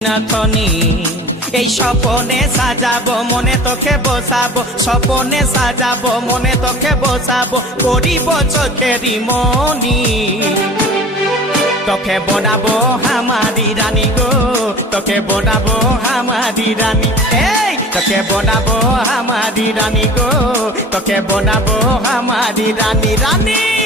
নাথনি এই স্বপনে সাজাবো মনে তোকে বসাবো স্বপনে সাজাবো মনে তোকে বসাবো করিব চোখেরি মনি তোকে বনাবো হামারি রানী গো তোকে বনাবো হামারি রানী এই তোকে বনাবো হামারি রানী গো তোকে বনাবো হামারি রানী রানী